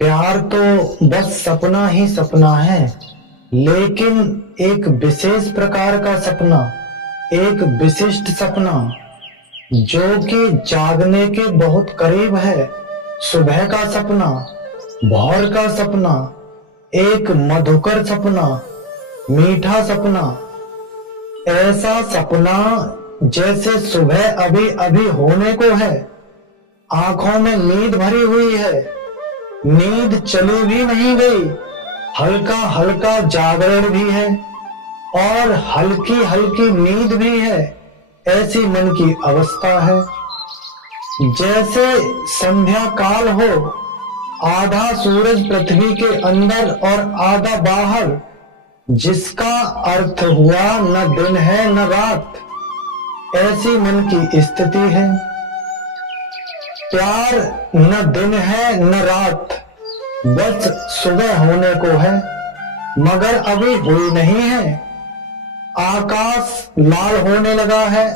प्यार तो बस सपना ही सपना है, लेकिन एक विशेष प्रकार का सपना, एक विशिष्ट सपना जो कि जागने के बहुत करीब है। सुबह का सपना, भोर का सपना, एक मधुकर सपना, मीठा सपना। ऐसा सपना जैसे सुबह अभी अभी होने को है, आंखों में नींद भरी हुई है, नींद चली भी नहीं गई, हल्का हल्का जागरण भी है और हल्की हल्की नींद भी है। ऐसी मन की अवस्था है जैसे संध्या काल हो, आधा सूरज पृथ्वी के अंदर और आधा बाहर, जिसका अर्थ हुआ न दिन है न रात। ऐसी मन की स्थिति है। प्यार न दिन है न रात, बस सुबह होने को है, मगर अभी हुई नहीं है। आकाश लाल होने लगा है,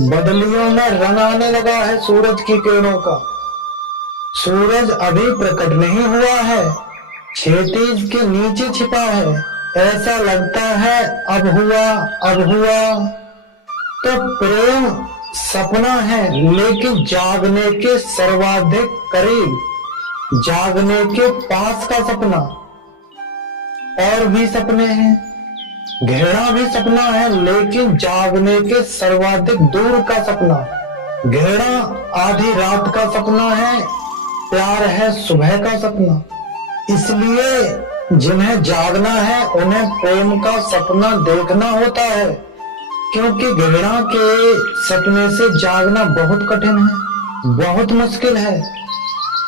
बदलियों में रंग आने लगा है सूरज की किरणों का। सूरज अभी प्रकट नहीं हुआ है, क्षितिज के नीचे छिपा है। ऐसा लगता है अब हुआ अब हुआ। तो प्रेम सपना है, लेकिन जागने के सर्वाधिक करीब, जागने के पास का सपना। और भी सपने हैं, घृणा भी सपना है, लेकिन जागने के सर्वाधिक दूर का सपना। घृणा आधी रात का सपना है, प्यार है सुबह का सपना। इसलिए जिन्हें जागना है उन्हें प्रेम का सपना देखना होता है, क्योंकि घृणा के सपने से जागना बहुत कठिन है, बहुत मुश्किल है।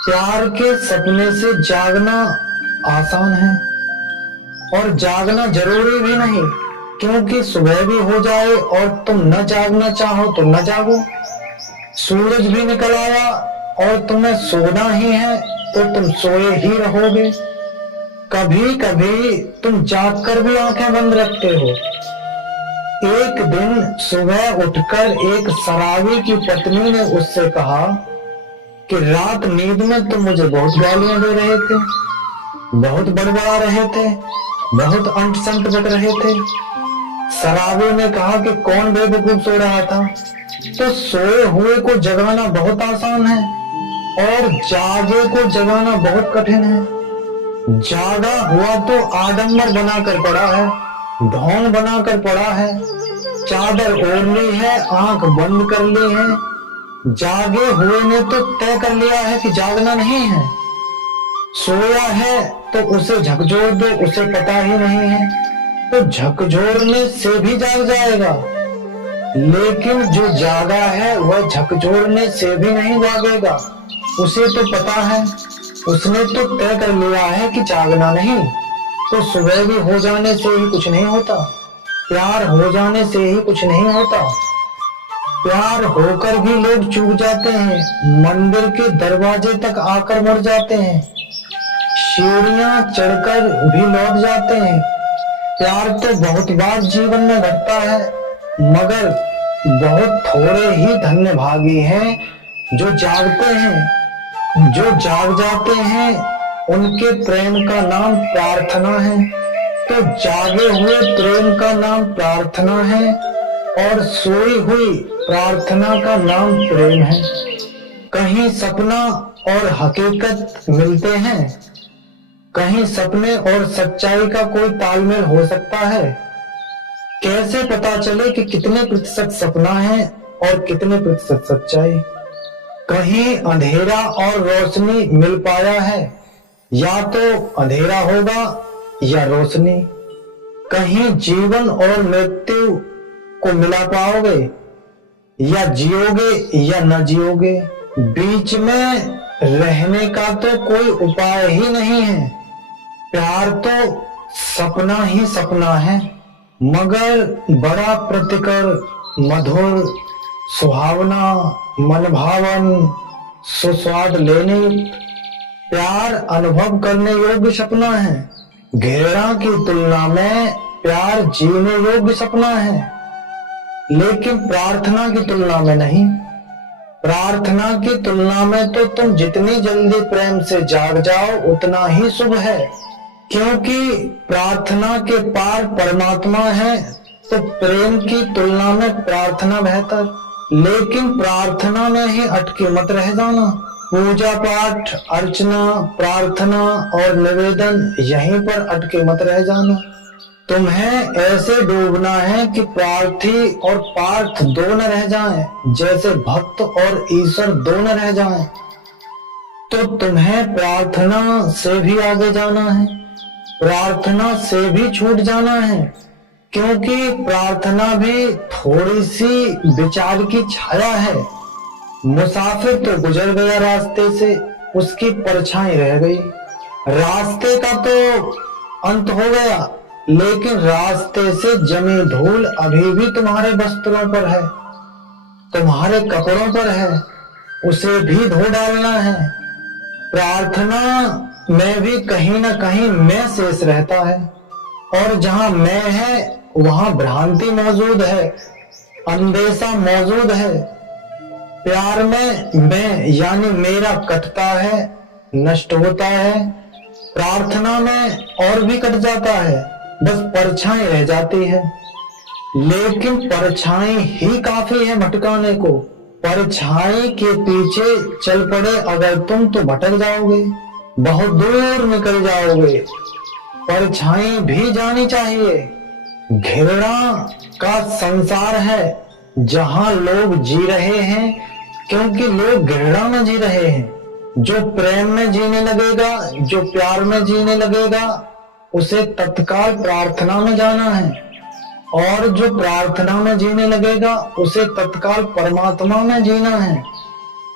प्यार के सपने से जागना आसान है, और जागना जरूरी भी नहीं, क्योंकि सुबह भी हो जाए और तुम न जागना चाहो तो न जागो। सूरज भी निकल आया और तुम्हें सोना ही है तो तुम सोए ही रहोगे। कभी कभी तुम जागकर भी आंखें बंद रखते हो। एक दिन सुबह उठकर एक शराबी की पत्नी ने उससे कहा कि रात नींद में तुम मुझे बहुत गालियां दे रहे थे, बहुत बड़बड़ा रहे थे, बहुत अंट संट बट रहे थे। शराबी ने कहा कि कौन बेवकूफ सो रहा था। तो सोए हुए को जगाना बहुत आसान है और जागे को जगाना बहुत कठिन है। जागा हुआ तो आडंबर बनाकर पड़ा है, ढोंग बनाकर पड़ा है, चादर ओढ़ ली है, आंख बंद कर ली है। जागे हुए ने तो तय कर लिया है कि जागना नहीं है। सोया है तो उसे झकझोर दो, उसे पता ही नहीं है, तो झकझोरने से भी जाग जाएगा। लेकिन जो जागा है वह झकझोरने से भी नहीं जागेगा। उसे तो पता है, उसने तो तय कर लिया है कि जागना नहीं। तो सुबह भी हो जाने से ही कुछ नहीं होता, प्यार हो जाने से ही कुछ नहीं होता। प्यार होकर भी लोग चूक जाते हैं, मंदिर के दरवाजे तक आकर मुड़ जाते हैं, सीढ़ियां चढ़कर भी लौट जाते हैं। प्यार तो बहुत बार जीवन में घटता है, मगर बहुत थोड़े ही धन्य भागी हैं जो जागते हैं। जो जाग जाते हैं उनके प्रेम का नाम प्रार्थना है। तो जागे हुए प्रेम का नाम प्रार्थना है और सोई हुई प्रार्थना का नाम प्रेम है। कहीं सपना और हकीकत मिलते हैं, कहीं सपने और सच्चाई का कोई तालमेल हो सकता है। कैसे पता चले कि कितने प्रतिशत सपना है और कितने प्रतिशत सच्चाई? कहीं अंधेरा और रोशनी मिल पाया है, या तो अंधेरा होगा या रोशनी। कहीं जीवन और मृत्यु को मिला पाओगे, या जियोगे या न जियोगे। बीच में रहने का तो कोई उपाय ही नहीं है। प्यार तो सपना ही सपना है, मगर बड़ा प्रतिकर, मधुर, सुहावना, मनभावन, सुस्वाद लेने युक्त। प्यार अनुभव करने योग्य सपना है। घृणा की तुलना में प्यार जीने योग्य सपना है, लेकिन प्रार्थना की तुलना में नहीं। प्रार्थना की तुलना में तो तुम जितनी जल्दी प्रेम से जाग जाओ उतना ही शुभ है, क्योंकि प्रार्थना के पार परमात्मा है। तो प्रेम की तुलना में प्रार्थना बेहतर, लेकिन प्रार्थना में ही अटके मत रह जाना। पूजा पाठ, अर्चना, प्रार्थना और निवेदन यहीं पर अटके मत रह जाना। तुम्हें ऐसे डूबना है कि प्रार्थी और पार्थ दो न रह जाएं, जैसे भक्त और ईश्वर दो न रह जाएं। तो तुम्हें प्रार्थना से भी आगे जाना है, प्रार्थना से भी छूट जाना है, क्योंकि प्रार्थना भी थोड़ी सी विचार की छाया है। मुसाफिर तो गुजर गया रास्ते से, उसकी परछाई रह गई। रास्ते का तो अंत हो गया, लेकिन रास्ते से जमी धूल अभी भी तुम्हारे वस्त्रों पर है, तुम्हारे कपड़ों पर है, उसे भी धो डालना है। प्रार्थना में भी कहीं ना कहीं मैं शेष रहता है, और जहां मैं है वहां भ्रांति मौजूद है, अंदेशा मौजूद है। प्यार में मैं यानी मेरा कटता है, नष्ट होता है। प्रार्थना में और भी कट जाता है, बस परछाई रह जाती है। लेकिन परछाई ही काफी है भटकाने को। परछाई के पीछे चल पड़े अगर तुम तो भटक जाओगे, बहुत दूर निकल जाओगे। परछाई भी जानी चाहिए। घृणा का संसार है जहां लोग जी रहे हैं, क्योंकि लोग घृणा में जी रहे हैं। जो प्रेम में जीने लगेगा, जो प्यार में जीने लगेगा, उसे तत्काल प्रार्थना में जाना है, और जो प्रार्थना में जीने लगेगा उसे तत्काल परमात्मा में जीना है।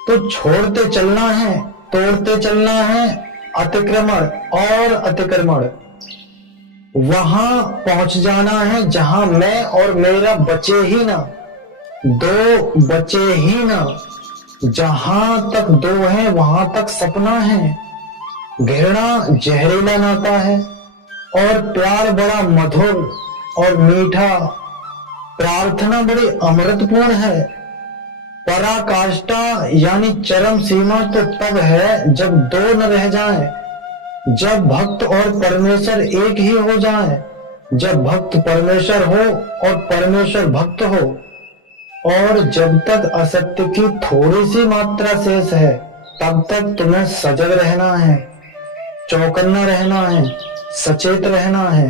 तो छोड़ते चलना है, तोड़ते चलना है, अतिक्रमण और अतिक्रमण। वहां पहुंच जाना है जहां मैं और मेरा बचे ही ना, दो बचे ही ना। जहां तक दो है वहां तक सपना है। घृणा जहरीला नाता है और प्यार बड़ा मधुर और मीठा। प्रार्थना बड़ी अमृतपूर्ण है। पराकाष्ठा यानी चरम सीमा तो तब है जब दो न रह जाएं, जब भक्त और परमेश्वर एक ही हो जाएं, जब भक्त परमेश्वर हो और परमेश्वर भक्त हो। और जब तक असत्य की थोड़ी सी मात्रा शेष है, तब तक तुम्हें सजग रहना है, चौकन्ना रहना है, सचेत रहना है।